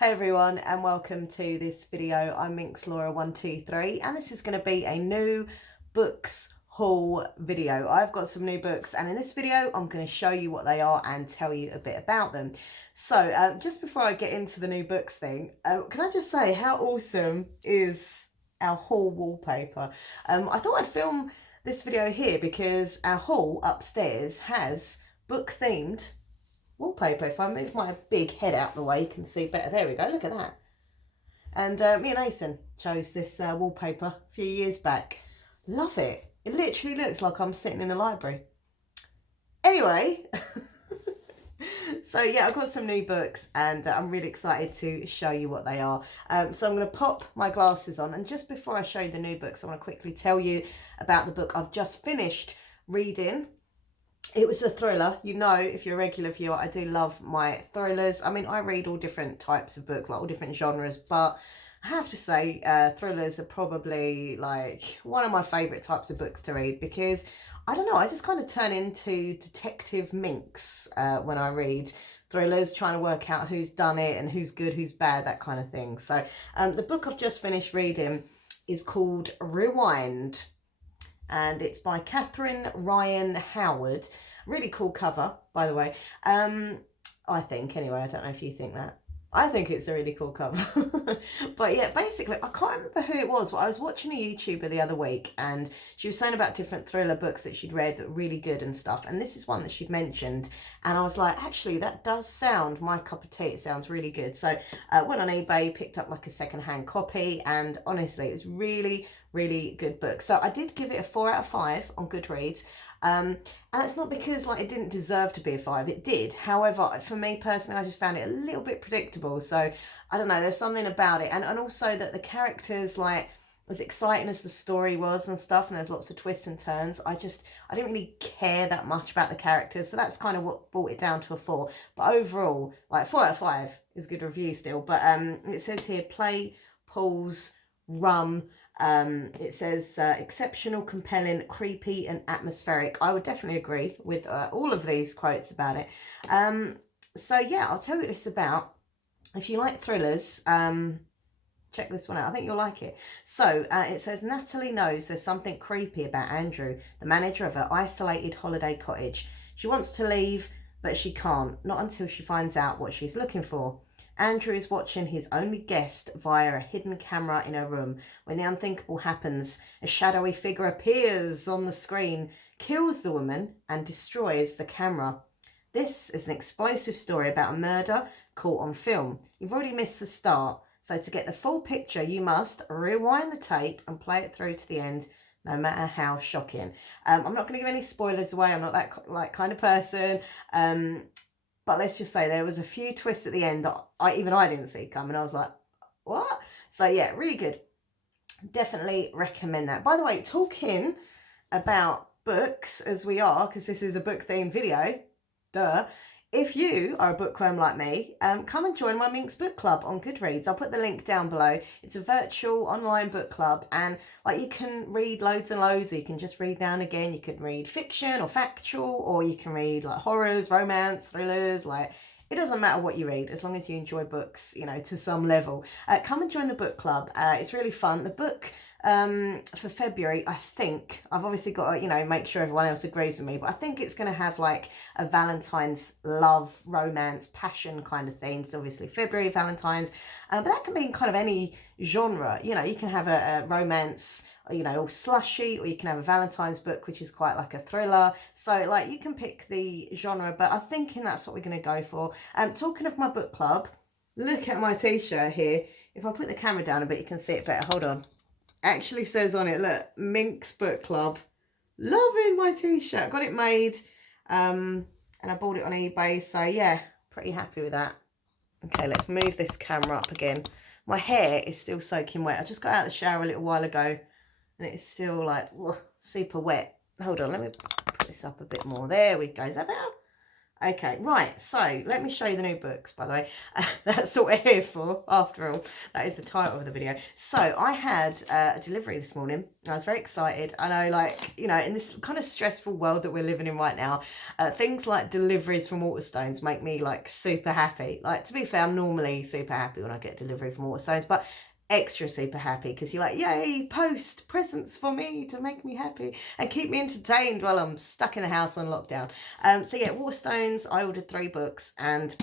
Hey everyone, and welcome to this video. I'm Minx Laura 123, and this is going to be a new books haul video. I've got some new books, and in this video I'm going to show you what they are and tell you a bit about them. So just before I get into the new books thing, can I just say how awesome is our haul wallpaper? I thought I'd film this video here because our haul upstairs has book themed wallpaper. If I move my big head out the way, you can see better. There we go, look at that. And me and Nathan chose this wallpaper a few years back. Love it. It literally looks like I'm sitting in a library. Anyway, so yeah, I've got some new books and I'm really excited to show you what they are. So I'm going to pop my glasses on, and just before I show you the new books, I want to quickly tell you about the book I've just finished reading. It was a thriller. You know, if you're a regular viewer, I do love my thrillers. I mean, I read all different types of books, like all different genres, but I have to say thrillers are probably like one of my favourite types of books to read because, I don't know, I just kind of turn into Detective Minx when I read thrillers, trying to work out who's done it and who's good, who's bad, that kind of thing. So the book I've just finished reading is called Rewind, and it's by Catherine Ryan Howard. Really cool cover, by the way. I think, anyway. I don't know if you think that. I think it's a really cool cover. But yeah, basically, I can't remember who it was, but I was watching a YouTuber the other week, and she was saying about different thriller books that she'd read that were really good and stuff, and this is one that she'd mentioned, and I was like, actually, that does sound my cup of tea. It sounds really good. So I went on eBay, picked up like a second-hand copy, and honestly, it was really good book. So I did give it a 4 out of 5 on Goodreads. And that's not because like it didn't deserve to be a 5. It did. However, for me personally, I just found it a little bit predictable. So I don't know, there's something about it. And also that the characters, like, as exciting as the story was and stuff, and there's lots of twists and turns, I didn't really care that much about the characters. So that's kind of what brought it down to a 4. But overall, like 4 out of 5 is a good review still. But it says here, play, pause, run. It says exceptional, compelling, creepy and atmospheric. I would definitely agree with all of these quotes about it. So yeah, I'll tell you what it's about. If you like thrillers, check this one out. I think you'll like it. So it says, Natalie knows there's something creepy about Andrew, the manager of her isolated holiday cottage. She wants to leave, but she can't, not until she finds out what she's looking for. Andrew is watching his only guest via a hidden camera in her room when the unthinkable happens. A shadowy figure appears on the screen, kills the woman, and destroys the camera. This is an explosive story about a murder caught on film. You've already missed the start, so to get the full picture, you must rewind the tape and play it through to the end, no matter how shocking. I'm not going to give any spoilers away. I'm not that kind of person. But let's just say there was a few twists at the end that I didn't see coming. I was like, what? So yeah, really good. Definitely recommend that. By the way, talking about books as we are, because this is a book themed video, duh. If you are a bookworm like me, come and join my Minx book club on Goodreads. I'll put the link down below. It's a virtual online book club, and like you can read loads and loads, or you can just read now and again. You can read fiction or factual, or you can read like horrors, romance, thrillers. Like, it doesn't matter what you read as long as you enjoy books, you know, to some level. Come and join the book club. It's really fun. The book for February, I think, I've obviously got to, you know, make sure everyone else agrees with me, but I think it's going to have like a Valentine's love, romance, passion kind of theme. So obviously February, Valentine's, but that can be in kind of any genre. You know, you can have a romance, you know, or slushy, or you can have a Valentine's book, which is quite like a thriller. So like you can pick the genre, but I'm thinking that's what we're going to go for. Talking of my book club, look at my t-shirt here. If I put the camera down a bit, you can see it better. Hold on. Actually says on it, look, Minx book club. Loving my t-shirt. Got it made and I bought it on eBay. So yeah, pretty happy with that. Okay, let's move this camera up again. My hair is still soaking wet. I just got out of the shower a little while ago and it's still like super wet. Hold on, let me put this up a bit more. There we go. Is that better? Okay, right, so let me show you the new books, by the way. That's what we're here for, after all. That is the title of the video. So I had a delivery this morning. I was very excited. I know, like, you know, in this kind of stressful world that we're living in right now, things like deliveries from Waterstones make me, like, super happy. Like, to be fair, I'm normally super happy when I get a delivery from Waterstones, but extra super happy because you're like, yay, post presents for me to make me happy and keep me entertained while I'm stuck in the house on lockdown. So yeah, Waterstones, I ordered 3 books and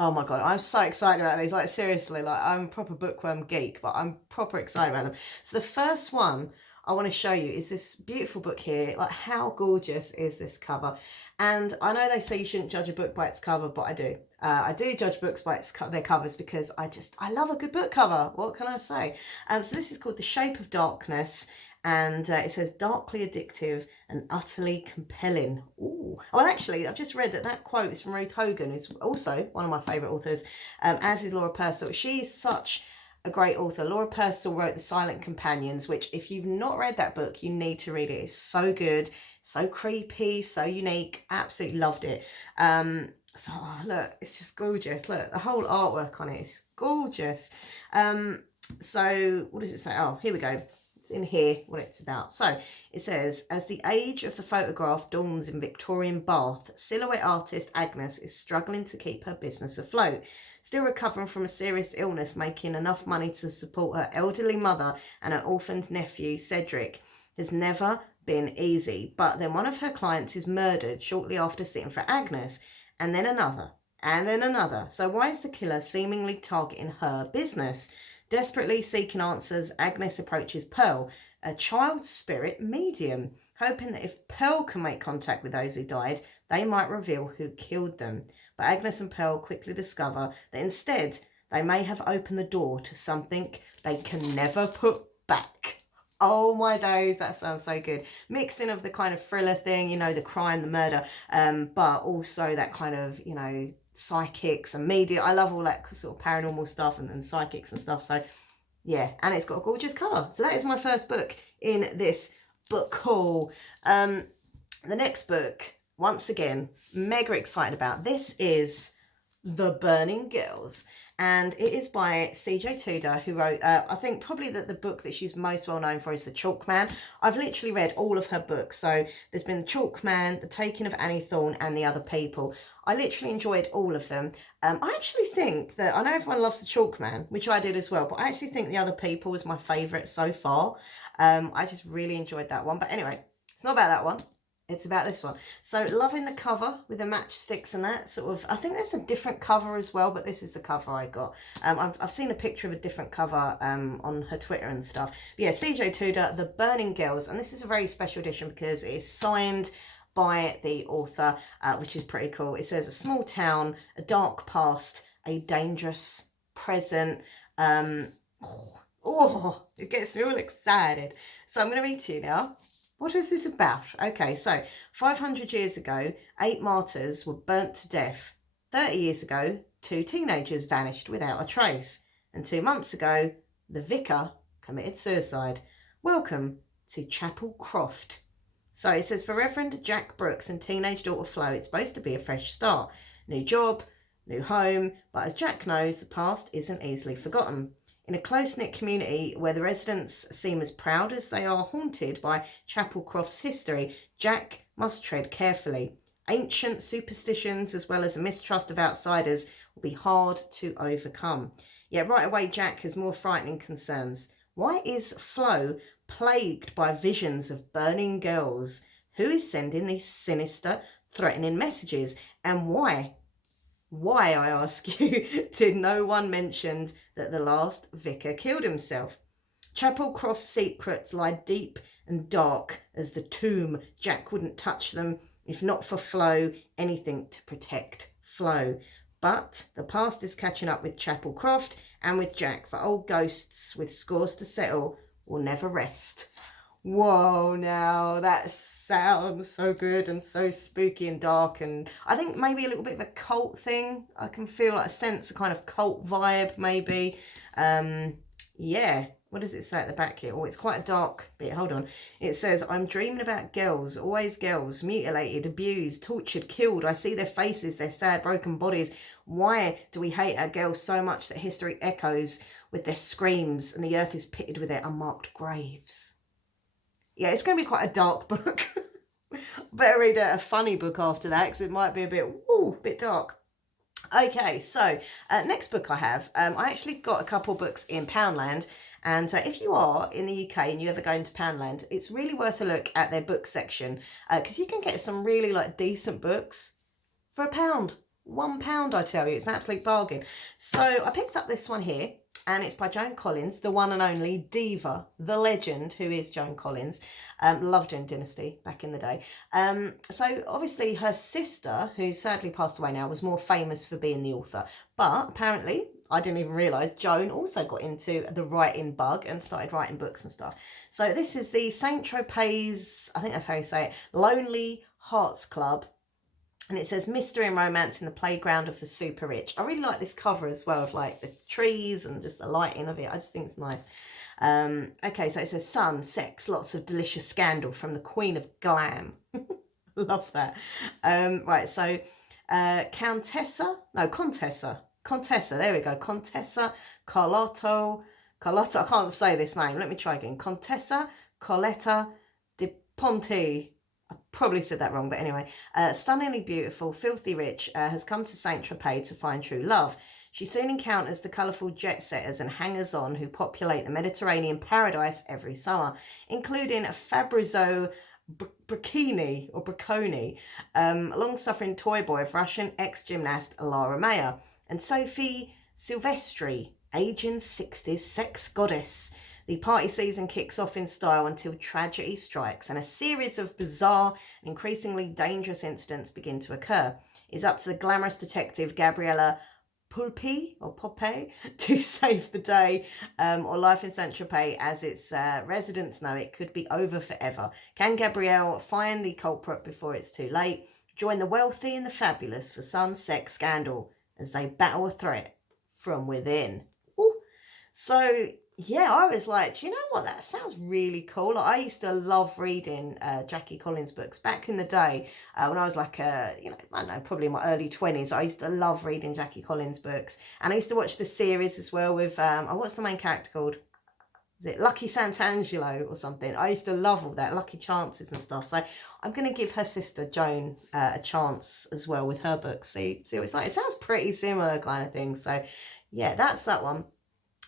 oh my god, I'm so excited about these. Like, seriously, like, I'm a proper bookworm geek, but I'm proper excited about them. So the first one I want to show you is this beautiful book here. Like, how gorgeous is this cover? And I know they say you shouldn't judge a book by its cover, but I do. I do judge books by their covers because I love a good book cover. What can I say? So this is called The Shape of Darkness. And it says, darkly addictive and utterly compelling. Ooh. Well, actually, I've just read that quote is from Ruth Hogan, who's also one of my favourite authors, as is Laura Purcell. She's such a great author. Laura Purcell wrote The Silent Companions, which, if you've not read that book, you need to read it. It's so good, so creepy, so unique. Absolutely loved it. So, oh, look, it's just gorgeous. Look, the whole artwork on it is gorgeous. So, what does it say? Oh, here we go. In here what it's about. So it says, as the age of the photograph dawns in Victorian Bath, silhouette artist Agnes is struggling to keep her business afloat. Still recovering from a serious illness, making enough money to support her elderly mother and her orphaned nephew Cedric has never been easy. But then one of her clients is murdered shortly after sitting for Agnes, and then another, and then another. So why is the killer seemingly targeting her business? Desperately seeking answers, Agnes approaches Pearl, a child spirit medium, hoping that if Pearl can make contact with those who died, they might reveal who killed them. But Agnes and Pearl quickly discover that instead they may have opened the door to something they can never put back. Oh my days, that sounds so good. Mixing of the kind of thriller thing, you know, the crime, the murder, but also that kind of, you know, psychics and media. I love all that sort of paranormal stuff and psychics and stuff. So yeah, and it's got a gorgeous cover. So that is my first book in this book haul. The next book, once again, mega excited about. This is The Burning Girls, and it is by CJ Tudor, who wrote, I think probably the book that she's most well known for is The Chalk Man. I've literally read all of her books. So there's been The Chalk Man, The Taking of Annie Thorne, and The Other People. I literally enjoyed all of them. I actually think that, I know everyone loves The Chalk Man, which I did as well, but I actually think The Other People was my favourite so far. I just really enjoyed that one. But anyway, it's not about that one. It's about this one. So loving the cover with the matchsticks and that sort of, I think there's a different cover as well, but this is the cover I got. I've seen a picture of a different cover on her Twitter and stuff. But yeah, CJ Tudor, The Burning Girls. And this is a very special edition because it is signed by the author, which is pretty cool. It says, a small town, a dark past, a dangerous present. It gets me all excited. So I'm going to read to you now. What is it about? Okay, so 500 years ago, 8 martyrs were burnt to death. 30 years ago, 2 teenagers vanished without a trace. And 2 months ago, the vicar committed suicide. Welcome to Chapel Croft. So it says, for Reverend Jack Brooks and teenage daughter Flo, it's supposed to be a fresh start. New job, new home, but as Jack knows, the past isn't easily forgotten. In a close-knit community where the residents seem as proud as they are haunted by Chapel Croft's history, Jack must tread carefully. Ancient superstitions as well as a mistrust of outsiders will be hard to overcome. Yet right away, Jack has more frightening concerns. Why is Flo plagued by visions of burning girls? Who is sending these sinister, threatening messages? And why, I ask you, did no one mention that the last vicar killed himself? Chapel Croft's secrets lie deep and dark as the tomb. Jack wouldn't touch them if not for Flo, anything to protect Flo. But the past is catching up with Chapel Croft and with Jack, for old ghosts with scores to settle will never rest. Whoa, now that sounds so good and so spooky and dark, and I think maybe a little bit of a cult thing. I can feel like a sense, a kind of cult vibe maybe. Yeah, What does it say at the back here? Oh, it's quite a dark bit. Hold on. It says, I'm dreaming about girls, always girls, mutilated, abused, tortured, killed. I see their faces, their sad, broken bodies. Why do we hate our girls so much that history echoes with their screams and the earth is pitted with their unmarked graves? Yeah, it's going to be quite a dark book. Better read a funny book after that, because it might be a bit dark. Okay, so next book I have, I actually got a couple books in Poundland. And if you are in the UK and you ever go into Poundland, it's really worth a look at their book section, because you can get some really like decent books for £1. £1, I tell you, it's an absolute bargain. So I picked up this one here, and it's by Joan Collins, the one and only diva, the legend, who is Joan Collins. Loved her in Dynasty back in the day. So obviously her sister, who sadly passed away now, was more famous for being the author. But apparently, I didn't even realise, Joan also got into the writing bug and started writing books and stuff. So this is the St. Tropez, I think that's how you say it, Lonely Hearts Club. And it says mystery and romance in the playground of the super rich. I really like this cover as well, of like the trees and just the lighting of it. I just think it's nice. Okay, so it says sun, sex, lots of delicious scandal from the Queen of Glam. Love that. Right, so Contessa, there we go. Contessa Carlotto, I can't say this name. Let me try again. Contessa Coletta de Ponte. I probably said that wrong, but anyway. Stunningly beautiful, filthy rich, has come to Saint Tropez to find true love. She soon encounters the colourful jet-setters and hangers-on who populate the Mediterranean paradise every summer, including Fabrizio Bricconi, a long-suffering toy boy of Russian ex-gymnast Lara Mayer, and Sophie Silvestri, aging 60s sex goddess. The party season kicks off in style until tragedy strikes and a series of bizarre and increasingly dangerous incidents begin to occur. It's up to the glamorous detective Gabriella Poppe to save the day, or life in Saint-Tropez, as its residents know, it could be over forever. Can Gabrielle find the culprit before it's too late? Join the wealthy and the fabulous for sun, sex, scandal as they battle a threat from within. Ooh. So yeah, I was like, do you know what? That sounds really cool. Like, I used to love reading Jackie Collins books back in the day when I was like, I don't know, probably in my early 20s. I used to love reading Jackie Collins books. And I used to watch the series as well with, what's the main character called? Is it Lucky Sant'Angelo or something? I used to love all that, Lucky Chances and stuff. So I'm going to give her sister Joan a chance as well with her books. See what it's like. It sounds pretty similar kind of thing. So yeah, that's that one.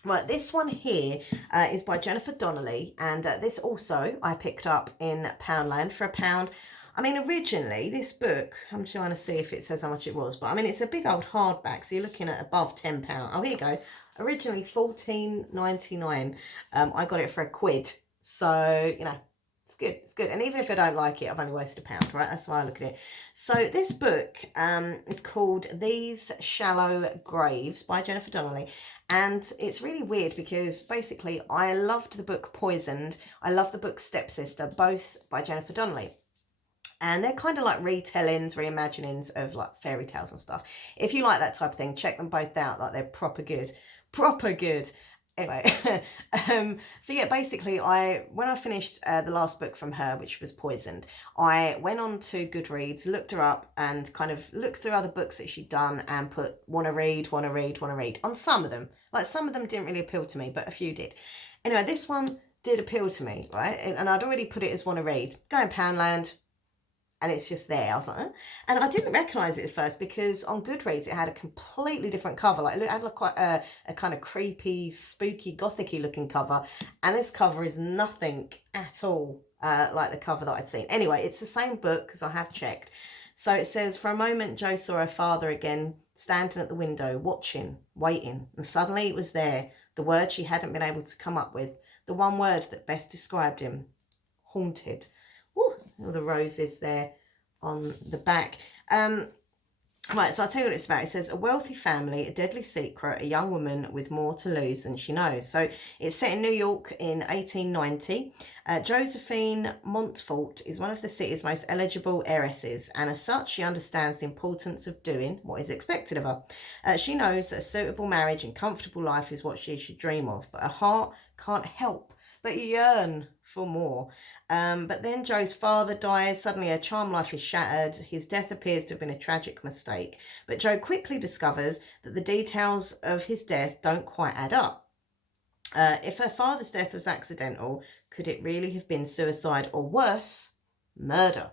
Right, this one here is by Jennifer Donnelly, and this also I picked up in Poundland for £1. I mean, originally, this book, I'm trying to see if it says how much it was, but I mean, it's a big old hardback, so you're looking at above £10. Oh, here you go. Originally $14.99. I got it for £1. So, you know, it's good. It's good. And even if I don't like it, I've only wasted £1, right? That's why I look at it. So this book is called These Shallow Graves by Jennifer Donnelly. And it's really weird because basically I loved the book Poisoned. I love the book Stepsister, both by Jennifer Donnelly. And they're kind of like retellings, reimaginings of like fairy tales and stuff. If you like that type of thing, check them both out. Like, they're proper good. Proper good. Anyway, so yeah, basically when I finished the last book from her, which was Poisoned, I went on to Goodreads, looked her up and kind of looked through other books that she'd done and put want to read on some of them. Like, some of them didn't really appeal to me, but a few did. Anyway, this one did appeal to me, right? And I'd already put it as want to read. Go in Poundland, and it's just there. I was like, huh? And I didn't recognise it at first because on Goodreads it had a completely different cover. Like, it had like quite a kind of creepy, spooky, gothic-y looking cover. And this cover is nothing at all like the cover that I'd seen. Anyway, it's the same book because I have checked. So it says, for a moment, Jo saw her father again, standing at the window, watching, waiting. And suddenly it was there, the word she hadn't been able to come up with, the one word that best described him: haunted. All the roses there on the back. Right, so I'll tell you what it's about. It says, a wealthy family, a deadly secret, a young woman with more to lose than she knows. So it's set in New York in 1890. Josephine Montfort is one of the city's most eligible heiresses, and as such, she understands the importance of doing what is expected of her. She knows that a suitable marriage and comfortable life is what she should dream of, but her heart can't help but yearn for more. But then Joe's father dies. Suddenly her charm life is shattered. His death appears to have been a tragic mistake. But Joe quickly discovers that the details of his death don't quite add up. If her father's death was accidental, could it really have been suicide or worse, murder?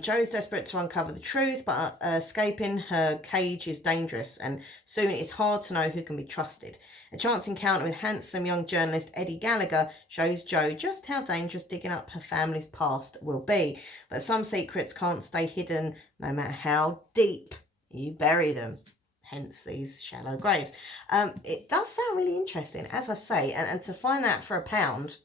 Joe is desperate to uncover the truth, but escaping her cage is dangerous, and soon it's hard to know who can be trusted. A chance encounter with handsome young journalist Eddie Gallagher shows Joe just how dangerous digging up her family's past will be. But some secrets can't stay hidden no matter how deep you bury them. Hence these shallow graves. It does sound really interesting, as I say, and to find that for £1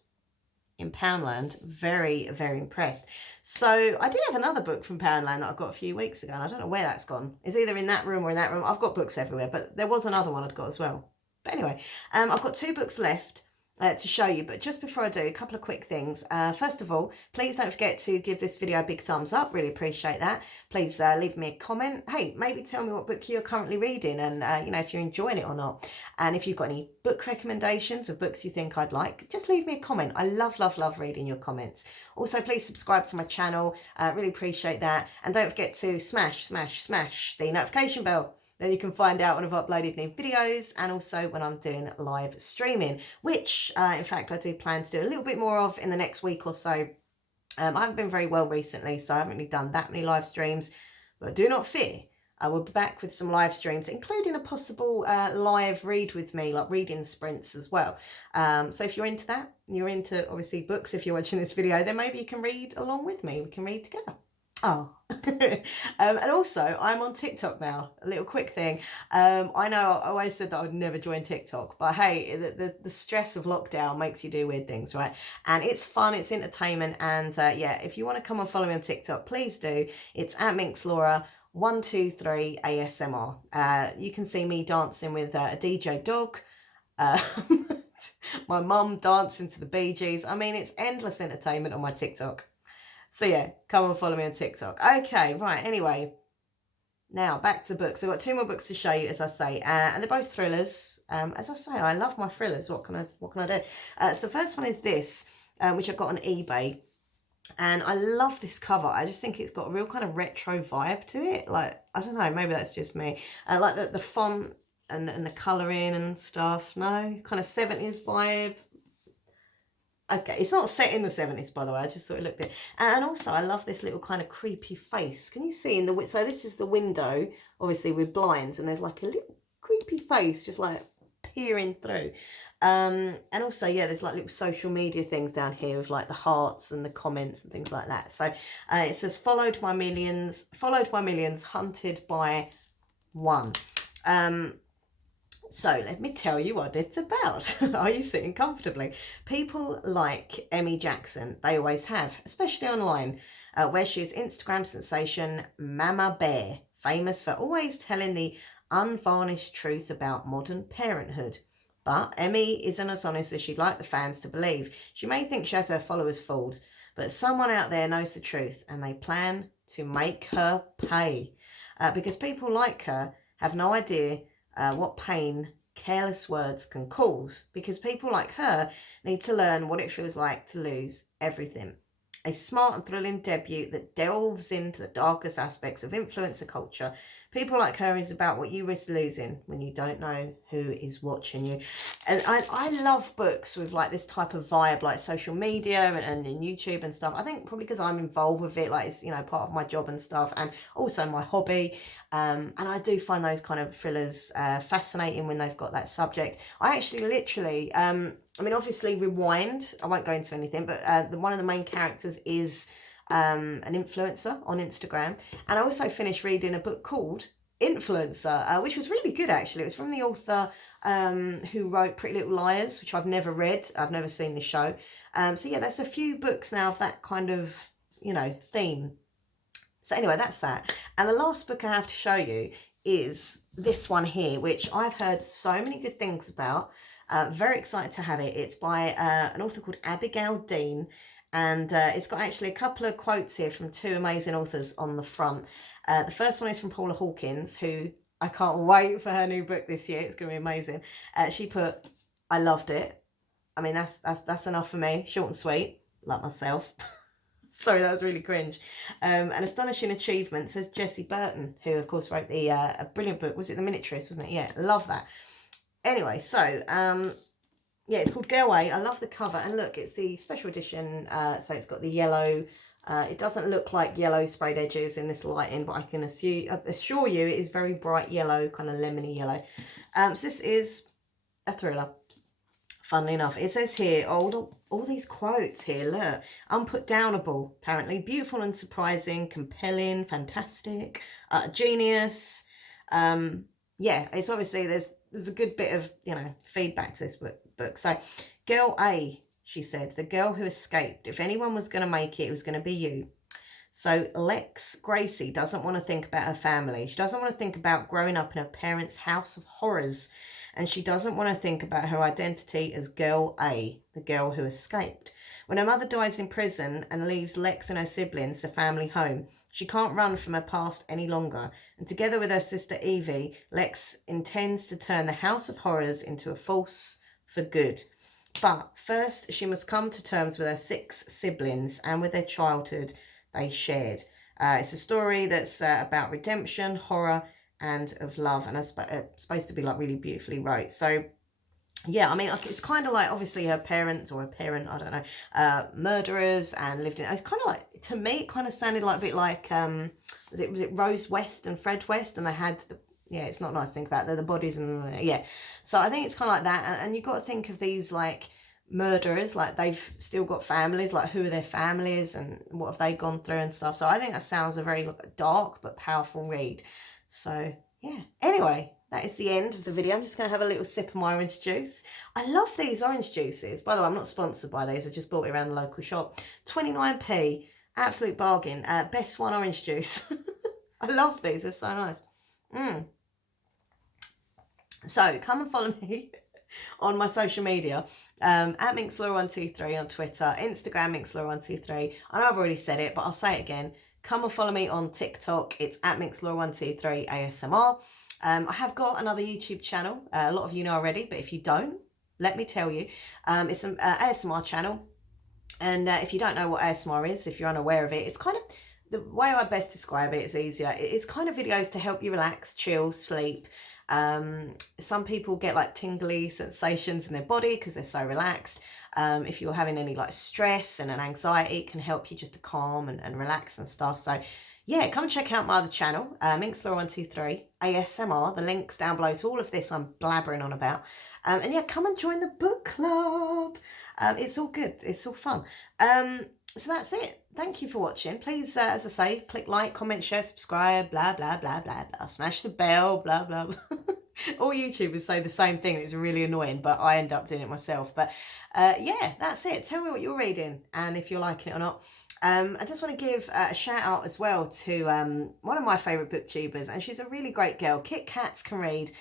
in Poundland, very, very impressed. So I did have another book from Poundland that I got a few weeks ago, and I don't know where that's gone. It's either in that room or in that room. I've got books everywhere, but there was another one I'd got as well. But anyway, I've got 2 books left to show you, but just before I do, a couple of quick things. First of all, please don't forget to give this video a big thumbs up. Really appreciate that. Please leave me a comment. Hey, maybe tell me what book you're currently reading, and you know, if you're enjoying it or not. And if you've got any book recommendations of books you think I'd like, just leave me a comment. I love reading your comments. Also, please subscribe to my channel. Really appreciate that. And don't forget to smash the notification bell. Then you can find out when I've uploaded new videos, and also when I'm doing live streaming, which in fact I do plan to do a little bit more of in the next week or so. I haven't been very well recently, so I haven't really done that many live streams, but do not fear. I will be back with some live streams, including a possible live read with me, like reading sprints as well. So if you're into that, you're into obviously books, if you're watching this video, then maybe you can read along with me. We can read together. Oh, and also I'm on TikTok now. A little quick thing. I know I always said that I would never join TikTok, but hey, the stress of lockdown makes you do weird things, right? And it's fun, it's entertainment, and yeah, if you want to come and follow me on TikTok, please do. It's at MinxLaura123 ASMR. You can see me dancing with a DJ dog. My mum dancing to the Bee Gees. I mean, it's endless entertainment on my TikTok. So yeah, come and follow me on TikTok. Okay, right, anyway. Now, back to the books. I've got 2 more books to show you, as I say. And they're both thrillers. As I say, I love my thrillers. What can I do? So the first one is this, which I got on eBay. And I love this cover. I just think it's got a real kind of retro vibe to it. Like, I don't know, maybe that's just me. I like the font and the colouring and stuff. No? Kind of 70s vibe. Okay, it's not set in the 70s, by the way. I just thought it looked good. And also, I love this little kind of creepy face. Can you see in the... So this is the window, obviously, with blinds. And there's like a little creepy face just like peering through. And also, yeah, there's like little social media things down here with like the hearts and the comments and things like that. So it says, followed by millions, hunted by one. So let me tell you what it's about. Are you sitting comfortably? People like Emmy Jackson, they always have, especially online, where she is Instagram sensation Mama Bear, famous for always telling the unvarnished truth about modern parenthood. But Emmy isn't as honest as she'd like the fans to believe. She may think she has her followers fooled, but someone out there knows the truth, and they plan to make her pay. Because people like her have no idea what pain careless words can cause, because people like her need to learn what it feels like to lose everything. A smart and thrilling debut that delves into the darkest aspects of influencer culture. People like her is about what you risk losing when you don't know who is watching you. And I love books with like this type of vibe, like social media and YouTube and stuff. I think probably because I'm involved with it, like it's, you know, part of my job and stuff, and also my hobby. And I do find those kind of thrillers fascinating when they've got that subject. I actually literally, I mean, obviously Rewind, I won't go into anything, but one of the main characters is an influencer on Instagram. And I also finished reading a book called Influencer, which was really good actually. It was from the author who wrote Pretty Little Liars, which I've never read. I've never seen the show. So yeah, there's a few books now of that kind of, you know, theme. So anyway, that's that. And the last book I have to show you is this one here, which I've heard so many good things about. Very excited to have it. It's by an author called Abigail Dean, and it's got actually a couple of quotes here from two amazing authors on the front. The first one is from Paula Hawkins, who I can't wait for her new book this year. It's going to be amazing. She put, "I loved it." I mean, that's enough for me. Short and sweet, like myself. Sorry, that was really cringe. An astonishing achievement, says Jessie Burton, who of course wrote the a brilliant book. Was it The Miniaturist, wasn't it? Yeah, love that. Anyway, so yeah, it's called Go Away. I love the cover, and look, it's the special edition. So it's got the yellow. It doesn't look like yellow sprayed edges in this lighting, but I can assure you it is very bright yellow, kind of lemony yellow. So this is a thriller. Funnily enough, it says here, all these quotes here, look. Unputdownable, apparently. Beautiful and surprising, compelling, fantastic, genius. Yeah, it's obviously, there's a good bit of, you know, feedback to this book. So, Girl A, she said, the girl who escaped. If anyone was going to make it, it was going to be you. So Lex Gracie doesn't want to think about her family. She doesn't want to think about growing up in her parents' house of horrors. And she doesn't want to think about her identity as Girl A, the girl who escaped. When her mother dies in prison and leaves Lex and her siblings the family home, she can't run from her past any longer. And together with her sister Evie, Lex intends to turn the House of Horrors into a force for good. But first, she must come to terms with her 6 siblings and with their childhood they shared. It's a story that's about redemption, horror, and of love, and it's supposed to be like really beautifully wrote. So yeah, I mean, it's kind of like obviously her parents or her parent, I don't know, murderers, and lived in. It's kind of like, to me, it kind of sounded like a bit like was it Rose West and Fred West, and they had the, yeah, it's not nice to think about, the bodies, and yeah. So I think it's kind of like that, and you've got to think of these like murderers, like they've still got families, like who are their families and what have they gone through and stuff. So I think that sounds a very dark but powerful read. So yeah, anyway, that is the end of the video. I'm just going to have a little sip of my orange juice. I love these orange juices. By the way, I'm not sponsored by these. I just bought it around the local shop. 29p, absolute bargain. Best one orange juice. I love these. They're so nice. So come and follow me on my social media, at minxlaura123 on Twitter, Instagram minxlaura123. I know I've already said it, but I'll say it again. Come and follow me on TikTok. It's at minxlaura123 ASMR. I have got another YouTube channel. A lot of you know already, but if you don't, let me tell you. It's an ASMR channel. And if you don't know what ASMR is, if you're unaware of it, it's kind of, the way I best describe it is easier. It's kind of videos to help you relax, chill, sleep. Some people get like tingly sensations in their body because they're so relaxed. If you're having any like stress and an anxiety, it can help you just to calm and relax and stuff. So yeah, come check out my other channel, minxlaura123 ASMR. The link's down below to all of this I'm blabbering on about. And yeah, come and join the book club. It's all good. It's all fun. So that's it. Thank you for watching. Please, as I say, click like, comment, share, subscribe, blah, blah, blah, blah, blah. Smash the bell, blah, blah, blah. All YouTubers say the same thing. It's really annoying, but I end up doing it myself. But yeah, that's it. Tell me what you're reading and if you're liking it or not. I just want to give a shout out as well to one of my favourite booktubers, and she's a really great girl. Kit Kats Can Read.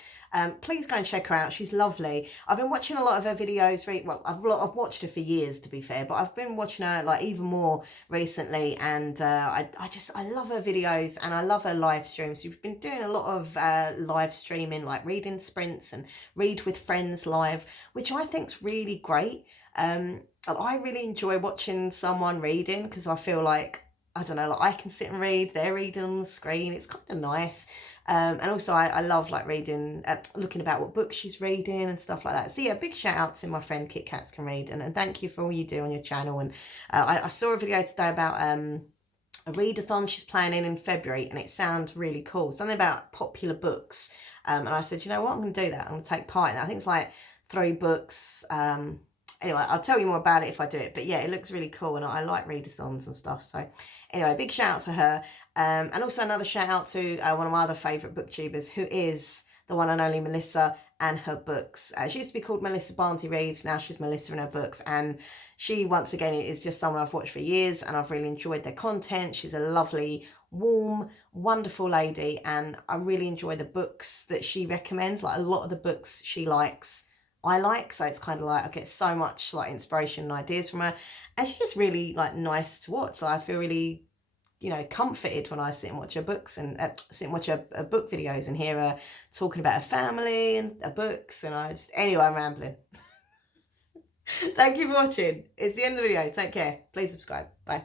Please go and check her out. She's lovely. I've been watching a lot of her videos. Well, I've watched her for years, to be fair, but I've been watching her like even more recently, and I love her videos and I love her live streams. She's been doing a lot of live streaming, like reading sprints and read with friends live, which I think's really great. I really enjoy watching someone reading because I feel like, I don't know, like I can sit and read, they're reading on the screen. It's kind of nice. And also I love like reading, looking about what books she's reading and stuff like that. So yeah, big shout out to my friend Kit Kats Can Read, and thank you for all you do on your channel. And I saw a video today about a readathon she's planning in February, and it sounds really cool. Something about popular books. And I said, you know what, I'm going to do that. I'm going to take part in that. I think it's like 3 books. Anyway, I'll tell you more about it if I do it. But yeah, it looks really cool, and I like readathons and stuff. So anyway, big shout out to her. And also another shout out to one of my other favourite booktubers, who is the one and only Melissa and her books. She used to be called Melissa Barnesy Reads, now she's Melissa in her books, and she once again is just someone I've watched for years and I've really enjoyed their content. She's a lovely, warm, wonderful lady, and I really enjoy the books that she recommends. Like a lot of the books she likes, I like, so it's kind of like I get so much like inspiration and ideas from her, and she's just really like nice to watch. Like I feel really, you know, comforted when I sit and watch her books and sit and watch her book videos and hear her talking about her family and her books. And I just, anyway, I'm rambling. Thank you for watching. It's the end of the video. Take care. Please subscribe. Bye.